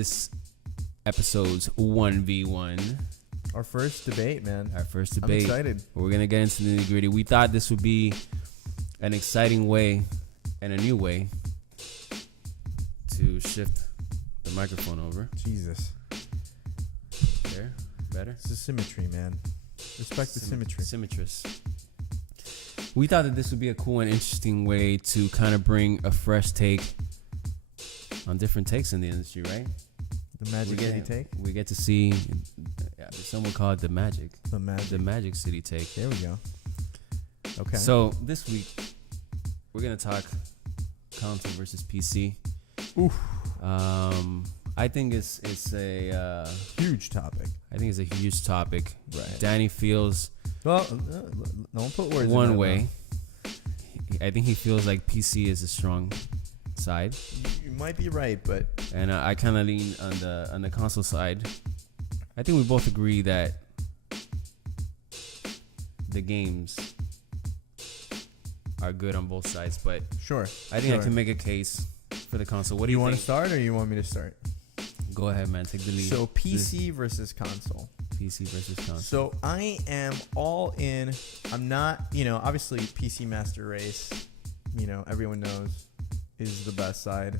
this episode's 1v1. Our first debate, man. Our first debate. I'm excited. We're going to get into the nitty-gritty. We thought this would be an exciting way and a new way to shift the microphone over. Jesus. There? Better? It's the symmetry, man. Respect the symmetry. Symmetrous. We thought that this would be a cool and interesting way to kind of bring a fresh take on different takes in the industry, right? The Magic City take? We get to see, some would call it the magic. The Magic City take. There we go. Okay. So this week, we're going to talk console versus PC. Oof. I think it's a huge topic. I think it's a huge topic. Right. Danny feels don't put words one in way. I think he feels like PC is a strong side. You might be right, but and I kind of lean on the console side. I think we both agree that the games are good on both sides, but sure. I think I can make a case for the console. What do you want to think? start, or you want me to start? Go ahead, man. Take the lead. So PC versus console. PC versus console. So I am all in. I'm not, obviously PC Master Race, everyone knows is the best side.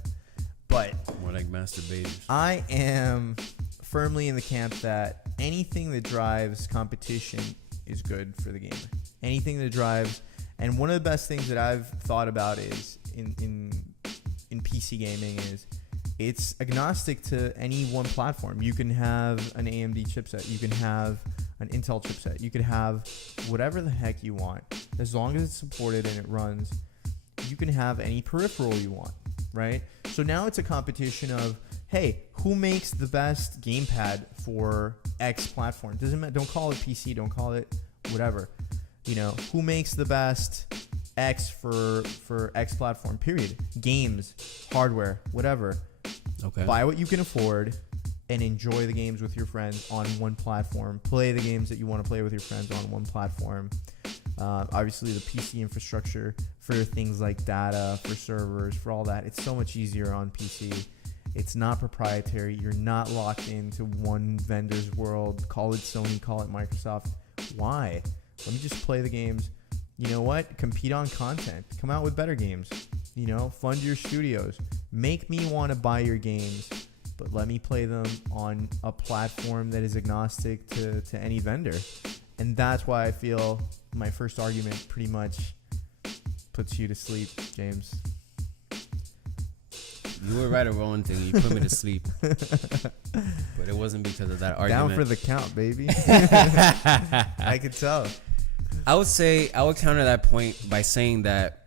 But more like masturbators. I am firmly in the camp that anything that drives competition is good for the gamer. Anything that drives, and one of the best things that I've thought about is in PC gaming is it's agnostic to any one platform. You can have an AMD chipset. You can have an Intel chipset. You could have whatever the heck you want. As long as it's supported and it runs, you can have any peripheral you want, right? So now it's a competition of, hey, who makes the best gamepad for X platform? Doesn't matter. Don't call it PC. Don't call it whatever. Who makes the best X for X platform, period. Games, hardware, whatever. Okay. Buy what you can afford and enjoy the games with your friends on one platform. Play the games that you want to play with your friends on one platform. Obviously, the PC infrastructure for things like data, for servers, for all that, it's so much easier on PC. It's not proprietary. You're not locked into one vendor's world. Call it Sony, call it Microsoft. Why? Let me just play the games. You know what? Compete on content. Come out with better games. Fund your studios. Make me want to buy your games, but let me play them on a platform that is agnostic to any vendor. And that's why I feel my first argument pretty much puts you to sleep, James. You were right or wrong thing. You put me to sleep. But it wasn't because of that argument. Down for the count, baby. I could tell. I would counter that point by saying that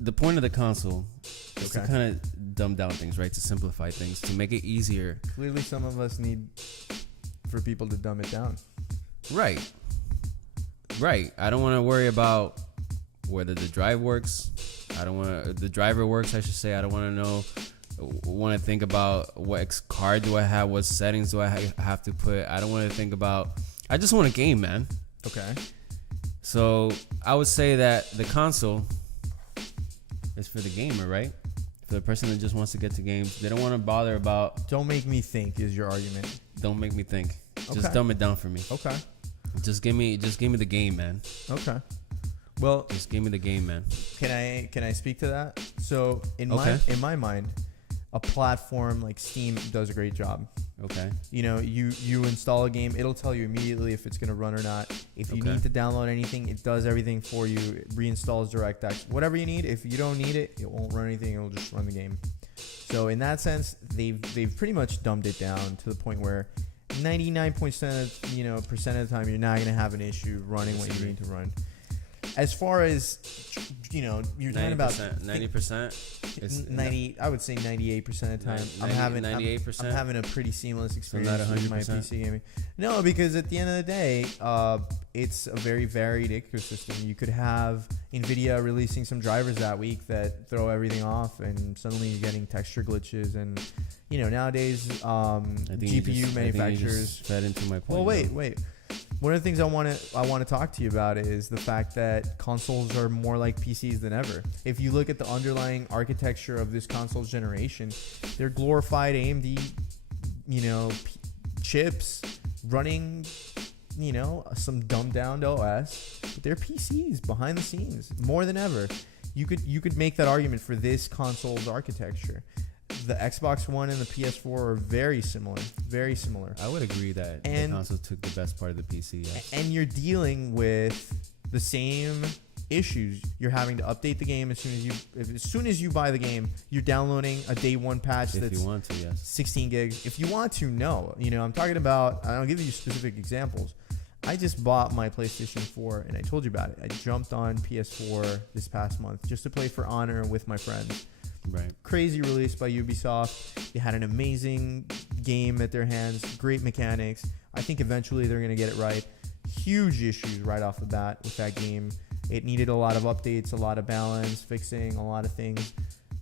the point of the console is to kind of dumb down things, right? To simplify things, to make it easier. Clearly, some of us need for people to dumb it down. Right. I don't want to worry about whether the drive works. The driver works, I should say. I don't want to think about what card do I have, what settings do I have to put. I don't want to think about. I just want a game, man. Okay. So I would say that the console is for the gamer, right? For the person that just wants to get to games. They don't want to bother about. Don't make me think is your argument. Don't make me think. Okay. Just dumb it down for me. Okay. Just give me the game, man. Okay. Well, just give me the game, man. Can I speak to that? So in my mind, a platform like Steam does a great job. Okay. You install a game, it'll tell you immediately if it's going to run or not. If you need to download anything, it does everything for you. It reinstalls DirectX. Whatever you need. If you don't need it, it won't run anything. It'll just run the game. So in that sense, they've pretty much dumbed it down to the point where 99% of the time you're not going to have an issue running what you need to run. As far as you're talking about 90%. 90. I would say 98% of the time. 98%. I'm having a pretty seamless experience So not with my PC gaming. No, because at the end of the day, it's a very varied ecosystem. You could have NVIDIA releasing some drivers that week that throw everything off, and suddenly you're getting texture glitches. And nowadays, GPU manufacturers fed into my point. Well, wait. One of the things I want to talk to you about is the fact that consoles are more like PCs than ever. If you look at the underlying architecture of this console's generation, they're glorified AMD, chips running, some dumbed down OS, but they're PCs behind the scenes more than ever. You could make that argument for this console's architecture. The Xbox One and the PS4 are very similar. Very similar. I would agree that the console took the best part of the PC. Yes. And you're dealing with the same issues. You're having to update the game as soon as you buy the game. You're downloading a day one patch if you want to, yes. 16 gigs. If you want to, no. I'm talking about. I'll give you specific examples. I just bought my PlayStation 4, and I told you about it. I jumped on PS4 this past month just to play For Honor with my friends. Right. Crazy release by Ubisoft. They had an amazing game at their hands. Great mechanics. I think eventually they're going to get it right. Huge issues right off the bat with that game. It needed a lot of updates, a lot of balance, fixing a lot of things.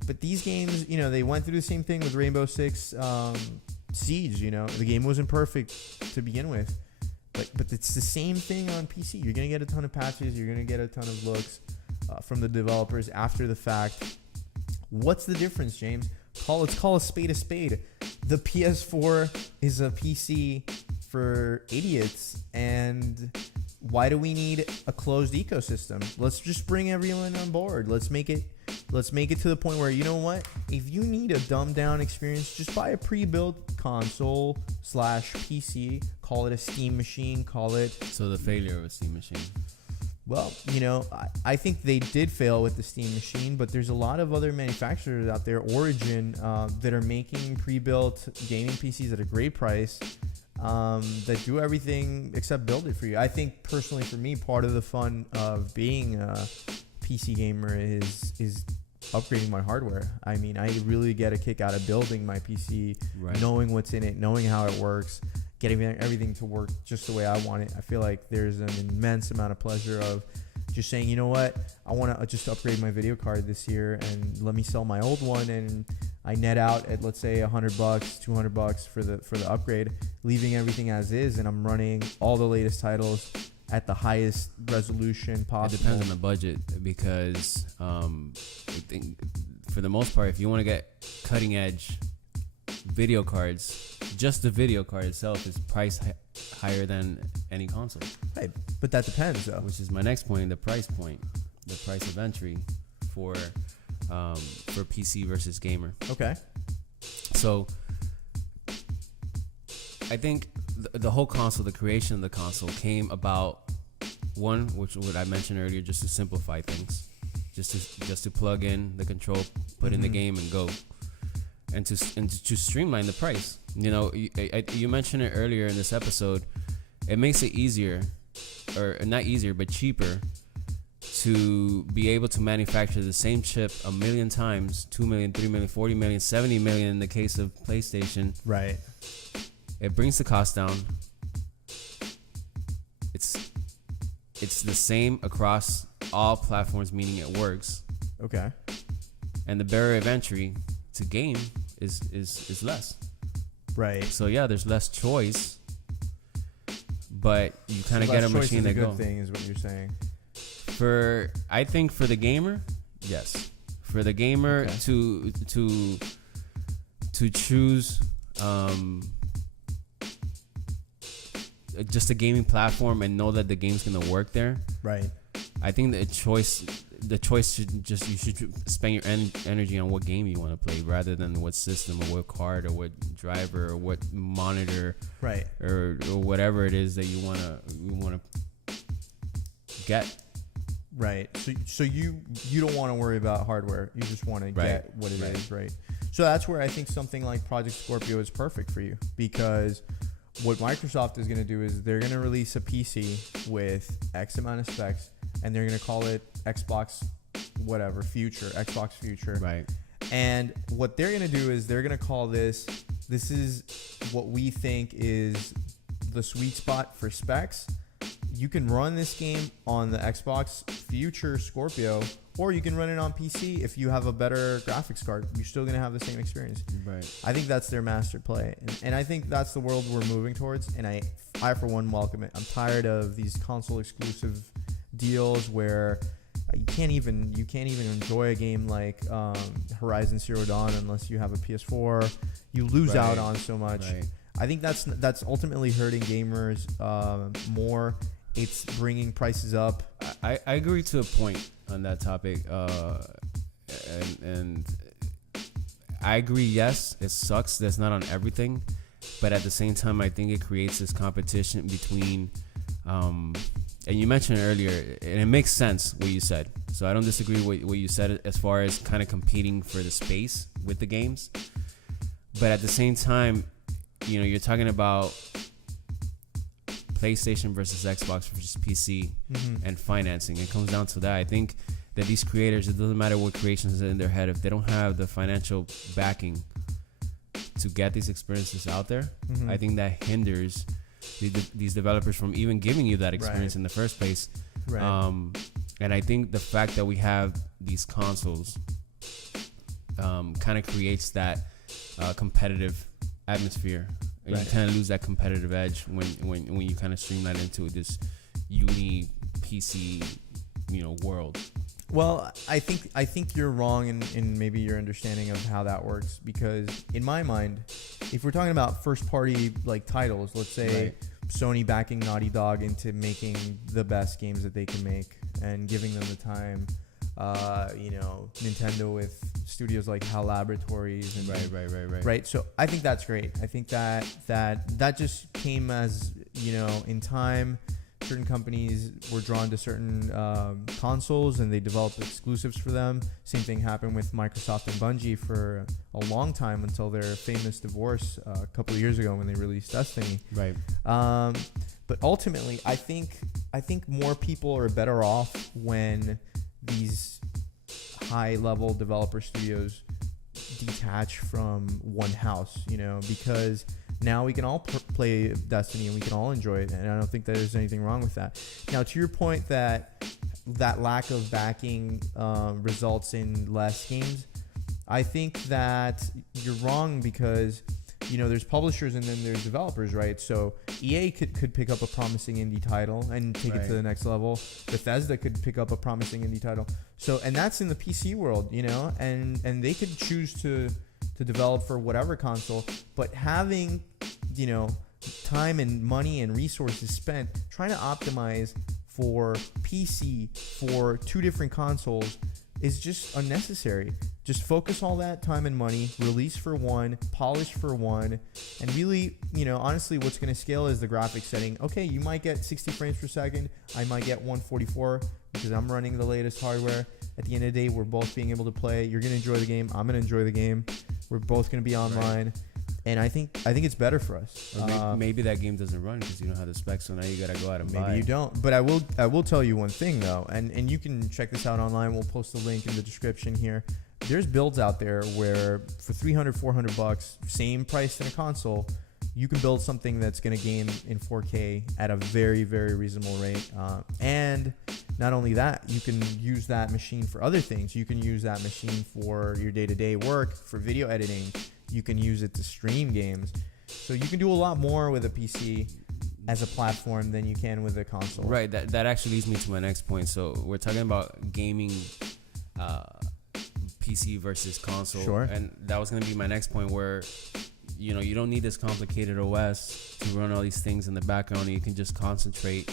But these games, they went through the same thing with Rainbow Six Siege. The game wasn't perfect to begin with. But it's the same thing on PC. You're going to get a ton of patches. You're going to get a ton of looks from the developers after the fact. What's the difference, James? Let's call a spade a spade. The PS4 is a PC for idiots, and why do we need a closed ecosystem? Let's just bring everyone on board. Let's make it to the point where, you know what? If you need a dumbed down experience, just buy a pre-built console / PC. Call it a Steam machine. Call it. So the failure of a Steam machine. Well, I think they did fail with the Steam machine, but there's a lot of other manufacturers out there, Origin, that are making pre-built gaming PCs at a great price, that do everything except build it for you. I think personally for me, part of the fun of being a PC gamer is upgrading my hardware. I mean, I really get a kick out of building my PC, right. Knowing what's in it, knowing how it works, getting everything to work just the way I want it. I feel like there's an immense amount of pleasure of just saying, you know what, I want to just upgrade my video card this year and let me sell my old one, and I net out at, let's say, $100, $200 for the upgrade, leaving everything as is, and I'm running all the latest titles at the highest resolution possible. It depends on the budget, because I think for the most part, if you want to get cutting edge video cards, just the video card itself is priced higher than any console. Right, but that depends, though. Which is my next point, the price of entry for PC versus gamer. Okay. So I think the whole console, the creation of the console came about, one, which what I mentioned earlier, just to simplify things, just to plug in the control, put in the game and go. And to streamline the price. You mentioned it earlier in this episode. It makes it easier, or not easier, but cheaper, to be able to manufacture the same chip a million times, 2 million, 3 million, 40 million, 70 million in the case of PlayStation. Right. It brings the cost down. It's the same across all platforms, meaning it works. Okay. And the barrier of entry to game is less. Right. So yeah, there's less choice, but you kind of get a machine that goes. Good thing is what you're saying. I think for the gamer, yes. For the gamer to choose just a gaming platform and know that the game's gonna work there. Right. I think the choice should you should spend your energy on what game you want to play rather than what system or what card or what driver or what monitor, right, or whatever it is that you wanna get. Right. So you don't want to worry about hardware. You just want to get what it is, right? So that's where I think something like Project Scorpio is perfect for you, because what Microsoft is going to do is they're going to release a PC with X amount of specs, and they're going to call it Xbox Xbox Future. Right. And what they're going to do is they're going to call this is what we think is the sweet spot for specs. You can run this game on the Xbox Future Scorpio, or you can run it on PC if you have a better graphics card. You're still going to have the same experience. Right. I think that's their master play. And I think that's the world we're moving towards. And I I for one welcome it. I'm tired of these console exclusive deals where you can't even enjoy a game like Horizon Zero Dawn unless you have a PS4. You lose out on so much. Right. I think that's ultimately hurting gamers more. It's bringing prices up. I agree to a point on that topic, and I agree. Yes, it sucks. That's not on everything, but at the same time, I think it creates this competition between. And you mentioned it earlier, and it makes sense what you said. So I don't disagree with what you said as far as kind of competing for the space with the games. But at the same time, you're talking about PlayStation versus Xbox versus PC and financing. It comes down to that. I think that these creators, it doesn't matter what creations are in their head, if they don't have the financial backing to get these experiences out there, I think that hinders these developers from even giving you that experience in the first place. And I think the fact that we have these consoles kind of creates that competitive atmosphere. And you kind of lose that competitive edge when you kind of streamline into this uni PC world. Well, I think you're wrong in maybe your understanding of how that works, because in my mind, if we're talking about first party like titles, let's say Sony backing Naughty Dog into making the best games that they can make and giving them the time, Nintendo with studios like HAL Laboratories and right. So I think that's great. I think that just came as in time. Certain companies were drawn to certain consoles and they developed exclusives for them. Same thing happened with Microsoft and Bungie for a long time until their famous divorce a couple of years ago when they released Destiny. Right. But ultimately, I think more people are better off when these high-level developer studios detach from one house, because now we can all play Destiny and we can all enjoy it, and I don't think that there's anything wrong with that. Now, to your point that lack of backing results in less games, I think that you're wrong because there's publishers and then there's developers, right? So EA could pick up a promising indie title and take it to the next level. Bethesda could pick up a promising indie title. So, and that's in the PC world, and they could choose to develop for whatever console, but having, time and money and resources spent trying to optimize for PC for two different consoles is just unnecessary. Just focus all that time and money, release for one, polish for one, and really, honestly, what's going to scale is the graphics setting. Okay, you might get 60 frames per second. I might get 144 because I'm running the latest hardware. At the end of the day, we're both being able to play. You're going to enjoy the game. I'm going to enjoy the game. We're both going to be online. Right. And I think it's better for us. Or maybe that game doesn't run because you don't have the specs, so now you gotta go out and buy. Maybe you don't. But I will tell you one thing though, and you can check this out online. We'll post the link in the description here. There's builds out there where for $300, $400, same price than a console, you can build something that's going to game in 4K at a very, very reasonable rate. And not only that, you can use that machine for other things. You can use that machine for your day-to-day work, for video editing. You can use it to stream games. So you can do a lot more with a PC as a platform than you can with a console. Right. That actually leads me to my next point. So we're talking about gaming PC versus console. Sure. And that was going to be my next point where, you don't need this complicated OS to run all these things in the background. And you can just concentrate.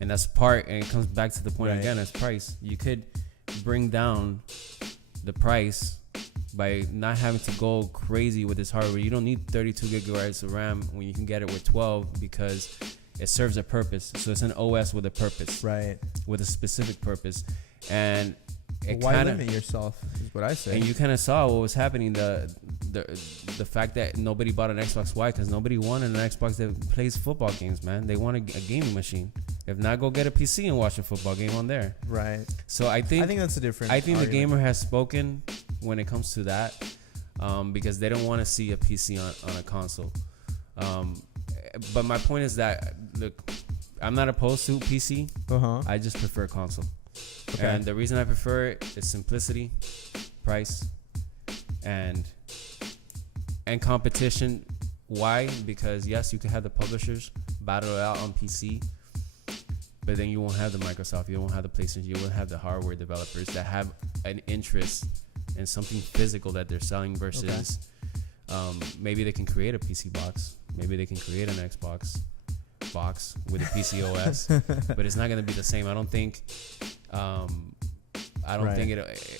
And that's and it comes back to the point again, as price. You could bring down the price by not having to go crazy with this hardware. You don't need 32 gigabytes of RAM when you can get it with 12 because it serves a purpose. So it's an OS with a purpose. Right. With a specific purpose. And why limit yourself is what I say. And you kind of saw what was happening, the fact that nobody bought an Xbox. Why? Because nobody wanted an Xbox that plays football games, man. They want a gaming machine. If not, go get a PC and watch a football game on there. Right. So I think that's a different I think argument. the gamer has spoken when it comes to that, because they don't want to see a PC on a console. But my point is that, look, I'm not opposed to PC. I just prefer console. Okay. And the reason I prefer it is simplicity, price, and competition. Why? Because yes, you can have the publishers battle it out on PC. But then you won't have the Microsoft, you won't have the PlayStation, you won't have the hardware developers that have an interest in something physical that they're selling versus maybe they can create a PC box, maybe they can create an Xbox box with a PC OS, but it's not going to be the same. I don't think think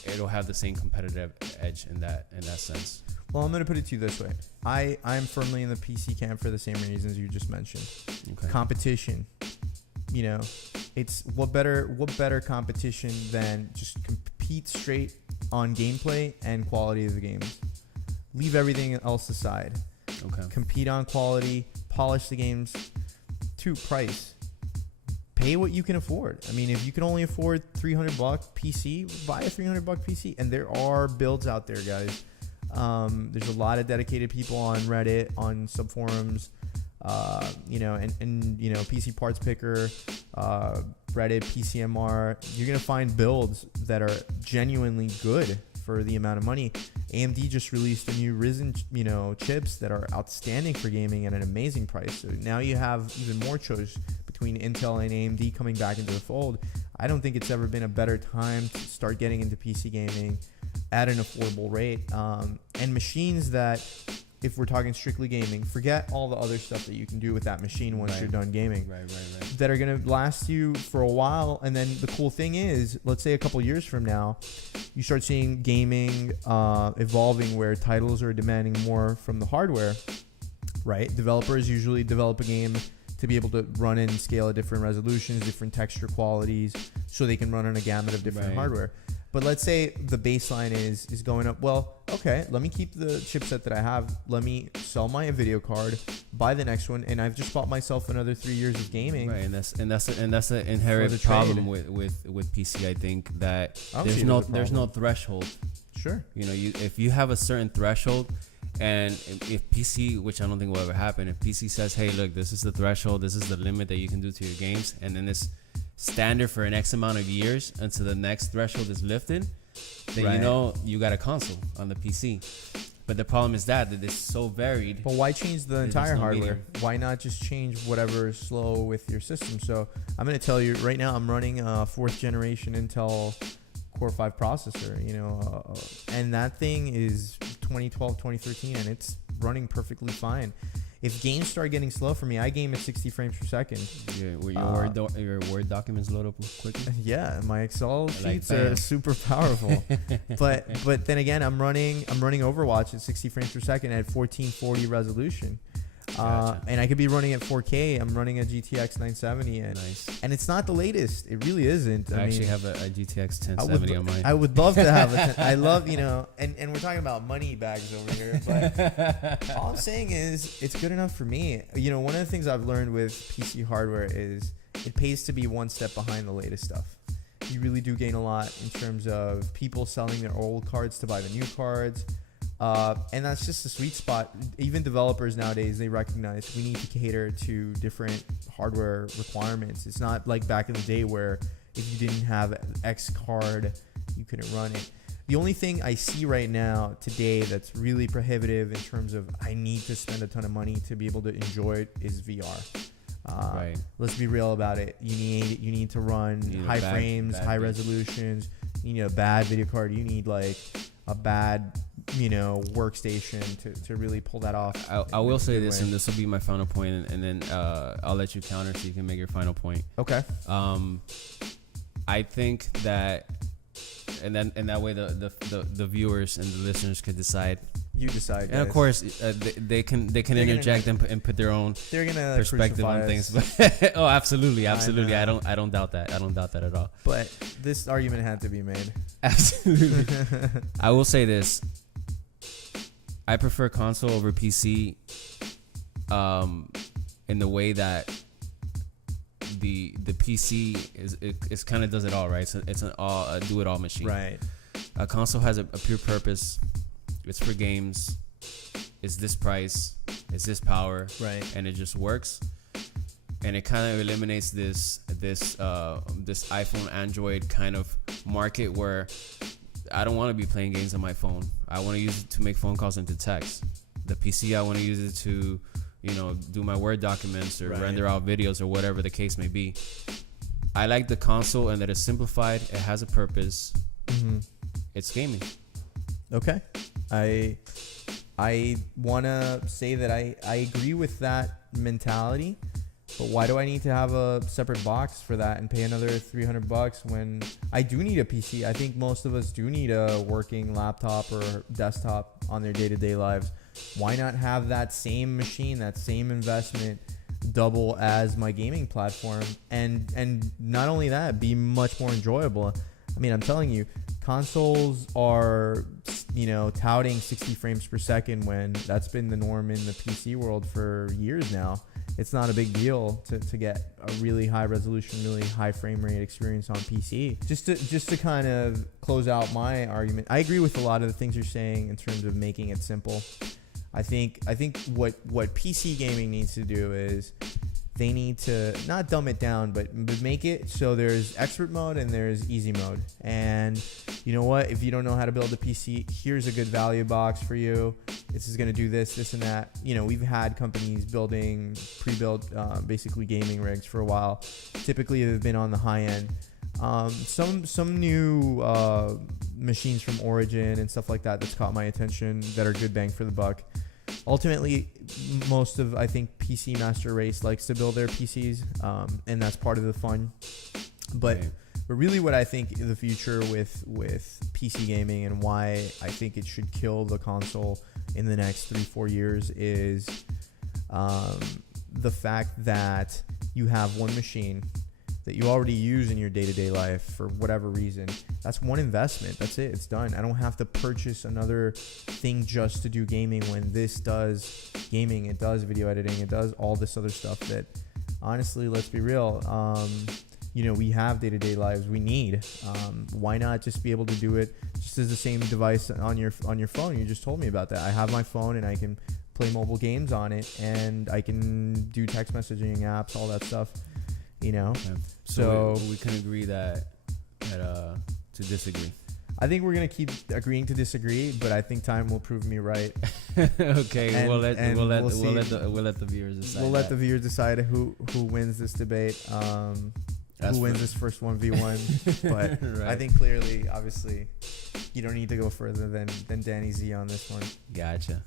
it'll have the same competitive edge in that sense. Well, I'm going to put it to you this way. I'm firmly in the PC camp for the same reasons you just mentioned. Okay. Competition. You know, it's what better competition than just compete straight on gameplay and quality of the games. Leave everything else aside. Okay. Compete on quality, polish the games. 2, price. Pay what you can afford. I mean, if you can only afford $300 PC, buy a $300 PC. And there are builds out there, guys. There's a lot of dedicated people on Reddit, on subforums, and PC Parts Picker, Reddit, PCMR. You're gonna find builds that are genuinely good for the amount of money. AMD just released a new Ryzen, chips that are outstanding for gaming at an amazing price. So now you have even more choice between Intel and AMD coming back into the fold. I don't think it's ever been a better time to start getting into PC gaming at an affordable rate, and machines that, if we're talking strictly gaming, forget all the other stuff that you can do with that machine once you're done gaming. Right. That are going to last you for a while. And then the cool thing is, let's say a couple years from now, you start seeing gaming evolving where titles are demanding more from the hardware, right? Developers usually develop a game to be able to run and scale at different resolutions, different texture qualities, so they can run on a gamut of different hardware. But let's say the baseline is going up. Well, okay, let me keep the chipset that I have. Let me sell my video card, buy the next one, and I've just bought myself another 3 years of gaming. Right, and that's an inherent problem with PC. I think that there's no threshold. Sure. If you have a certain threshold, and if PC, which I don't think will ever happen, if PC says, hey, look, this is the threshold, this is the limit that you can do to your games, and then it's standard for an X amount of years until the next threshold is lifted, then you got a console on the PC. But the problem is that it's so varied. But why change the entire hardware? Why not just change whatever is slow with your system? So I'm going to tell you right now, I'm running a 4th generation Intel Core 5 processor, and that thing is 2012, 2013, and it's running perfectly fine. If games start getting slow for me, I game at 60 frames per second. Yeah, your Word documents load up quickly? Yeah, my Excel sheets are super powerful. but then again, I'm running Overwatch at 60 frames per second at 1440 resolution. Gotcha. And I could be running at 4K. I'm running a GTX 970, and it's not the latest. It really isn't. I actually have a GTX 1070 on mine. I would love to have I love, and we're talking about money bags over here, but all I'm saying is it's good enough for me. One of the things I've learned with PC hardware is it pays to be one step behind the latest stuff. You really do gain a lot in terms of people selling their old cards to buy the new cards. And that's just the sweet spot. Even developers nowadays, they recognize we need to cater to different hardware requirements. It's not like back in the day where if you didn't have X card, you couldn't run it. The only thing I see right now today that's really prohibitive in terms of I need to spend a ton of money to be able to enjoy it is VR. Let's be real about it. You need to run high frames, high resolutions. You need a bad video card. You need like a bad workstation to really pull that off. I will say this, and this will be my final point, and then I'll let you counter so you can make your final point. Okay. I think that, and that way the viewers and the listeners could decide. You decide, guys. And of course, they can interject and put their own perspective on things. But oh, absolutely. I don't doubt that. I don't doubt that at all. But this argument had to be made. Absolutely. I will say this. I prefer console over PC in the way that the PC is kind of does it all, right? So it's a do it all machine. Right. A console has a pure purpose. It's for games. It's this price. It's this power. Right. And it just works. And it kind of eliminates this iPhone Android kind of market where I don't want to be playing games on my phone. I want to use it to make phone calls and to text. The PC, I want to use it to do my Word documents or Right. render out videos or whatever the case may be. I like the console and that it's simplified. It has a purpose. Mm-hmm. It's gaming. Okay. I want to say that I agree with that mentality, but why do I need to have a separate box for that and pay another $300 when I do need a PC? I think most of us do need a working laptop or desktop on their day-to-day lives. Why not have that same machine, that same investment double as my gaming platform, and not only that, be much more enjoyable? I mean, I'm telling you, consoles are, touting 60 frames per second when that's been the norm in the PC world for years now. It's not a big deal to get a really high resolution, really high frame rate experience on PC. Just to kind of close out my argument, I agree with a lot of the things you're saying in terms of making it simple. I think what PC gaming needs to do is they need to not dumb it down, but make it so there's expert mode and there's easy mode. And you know what? If you don't know how to build a PC, here's a good value box for you. This is going to do this, this, and that. We've had companies building pre-built, basically gaming rigs for a while. Typically, they've been on the high end. Some new machines from Origin and stuff like that's caught my attention that are good bang for the buck. Ultimately, most of, I think, PC Master Race likes to build their PCs, and that's part of the fun. But really what I think the future with PC gaming and why I think it should kill the console in the next 3-4 years is the fact that you have one machine that you already use in your day-to-day life for whatever reason. That's one investment. That's it. It's done. I don't have to purchase another thing just to do gaming when this does gaming. It does video editing. It does all this other stuff that, honestly, let's be real, we have day-to-day lives we need. Why not just be able to do it just as the same device on your phone? You just told me about that. I have my phone and I can play mobile games on it, and I can do text messaging apps, all that stuff. Okay. So we can agree that to disagree. I think we're gonna keep agreeing to disagree, but I think time will prove me right. Okay, And- we'll let and the viewers decide. We'll let the viewers decide who wins this debate. That's Who wins fair. this first 1v1. But Right. I think clearly, obviously, you don't need to go further than Danny Z on this one. Gotcha.